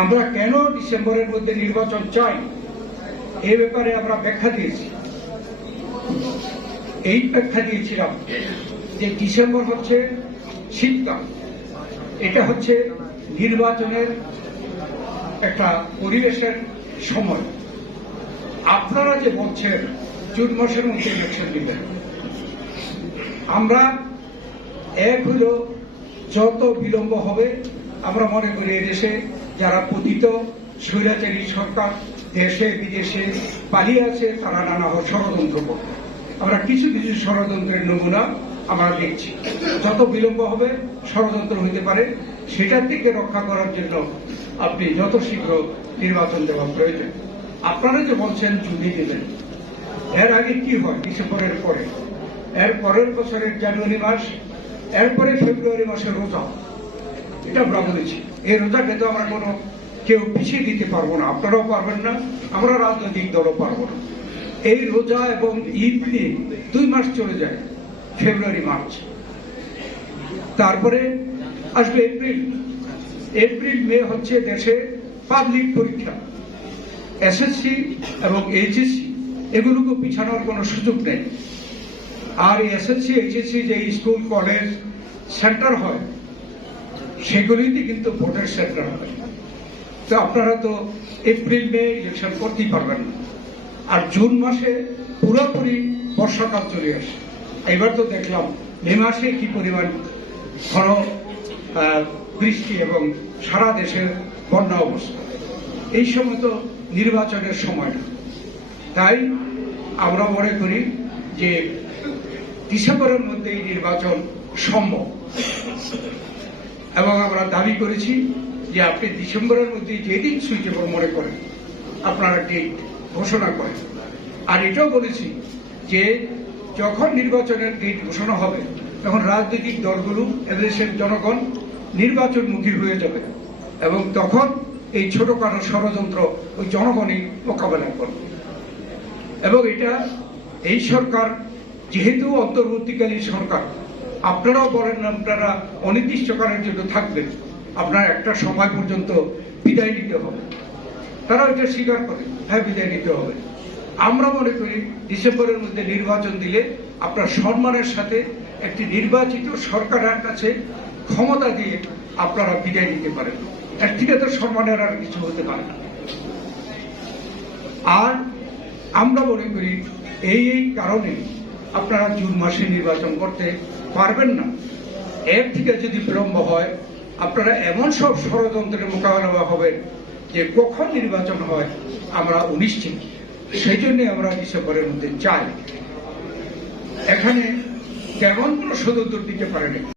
আমরা কেন ডিসেম্বরের মধ্যে নির্বাচন চাই? এ ব্যাপারে আমরা ব্যাখ্যা দিয়েছি। এই ব্যাখ্যা দিয়েছিলাম যে ডিসেম্বর হচ্ছে শীতকাল। এটা হচ্ছে নির্বাচনের একটা পরিবেশের সময়। আপনারা যে বলছেন, জুন মাসের মধ্যে ইলেকশন দিবেন। আমরা এক হলো যত বিলম্ব হবে, আমরা মনে করি এদেশে যারা পতিত স্বৈরাচারী সরকার দেশে, বিদেশে পালিয়ে আছে, তারা নানা ষড়যন্ত্র করবে। আমরা কিছু কিছু ষড়যন্ত্রের নমুনা আমরা দেখছি। যত বিলম্ব হবে, ষড়যন্ত্র হইতে পারে, সেটার থেকে রক্ষা করার জন্য আপনি যত শীঘ্র নির্বাচন দেওয়া প্রয়োজন। আপনারা যে বলছেন জুনি দেবেন। এর আগে কি হয়? ডিসেম্বরের পরে। এর পরের বছরের জানুয়ারি মাস, এরপরে ফেব্রুয়ারি মাসের রোজা। এটা আমরা বলেছি। এই রোজাকে তো আমরা কোনো কেউ পিছিয়ে দিতে পারব না। আপনারাও পারবেন না, আমরা রাজনৈতিক দলও পারব না। এই রোজা এবং ঈদ নিয়ে দুই মাস চলে যায়, ফেব্রুয়ারি, মার্চ। তারপরে আসবে এপ্রিল। এপ্রিল, মে হচ্ছে দেশে পাবলিক পরীক্ষা। এসএসসি এবং এইচএসসি, এগুলোকে পিছানোর কোনো সুযোগ নেই। আর এই এসএসসি, এইচএসসি যে স্কুল, কলেজ, সেন্টার হয় সেগুলিতে কিন্তু ভোটের সেন্টার হয় তো আপনারা তো এপ্রিল, মে ইলেকশন করতেই পারবেন না। আর জুন মাসে পুরোপুরি বর্ষাকাল চলে আসে। এবার তো দেখলাম মে মাসে কি পরিমাণ ঘন বৃষ্টি এবং সারা দেশের বন্যা অবস্থা। এই সময় তো নির্বাচনের সময় না। তাই আমরা মনে করি যে ডিসেম্বরের মধ্যে এই নির্বাচন সম্ভব। এবং আমরা দাবি করেছি যে আপনি ডিসেম্বরের মধ্যে যেদিন সুইচ সুইচেবল মনে করেন, আপনারা ডেট ঘোষণা করেন। আর এটাও বলেছি যে যখন নির্বাচনের ডেট ঘোষণা হবে, তখন রাজনৈতিক দলগুলো, এদেশের জনগণ নির্বাচনমুখী হয়ে যাবে এবং তখন এই ছোটখাটো ষড়যন্ত্র ওই জনগণই মোকাবেলা করবে। এবং এটা এই সরকার, যেহেতু অন্তর্বর্তীকালীন সরকার আপনারাও বলেন আপনারা অনির্দিষ্টকালের জন্য থাকবেন। আপনার একটা সময় পর্যন্ত বিদায় নিতে হবে। তারা এটা স্বীকার করে হ্যাঁ বিদায় নিতে হবে। আমরা মনে করি ডিসেম্বরের মধ্যে নির্বাচন দিলে আপনার সম্মানের সাথে একটি নির্বাচিত সরকারের কাছে ক্ষমতা দিয়ে আপনারা বিদায় নিতে পারেন। এর থেকে তো সম্মানের আর কিছু হতে পারে না। আর আমরা মনে করি এই এই কারণে আপনারা জুন মাসে নির্বাচন করতে পারবেন না। এর থেকে যদি বিলম্ব হয়, আপনারা এমন সব ষড়যন্ত্রের মোকাবেলা হবেন যে কখন নির্বাচন হয়, আমরা অনিশ্চিত। সেই জন্য আমরা ডিসেম্বরের মধ্যে চাই। এখানে তেমন কোনো সদুত্তর দিতে পারেনি।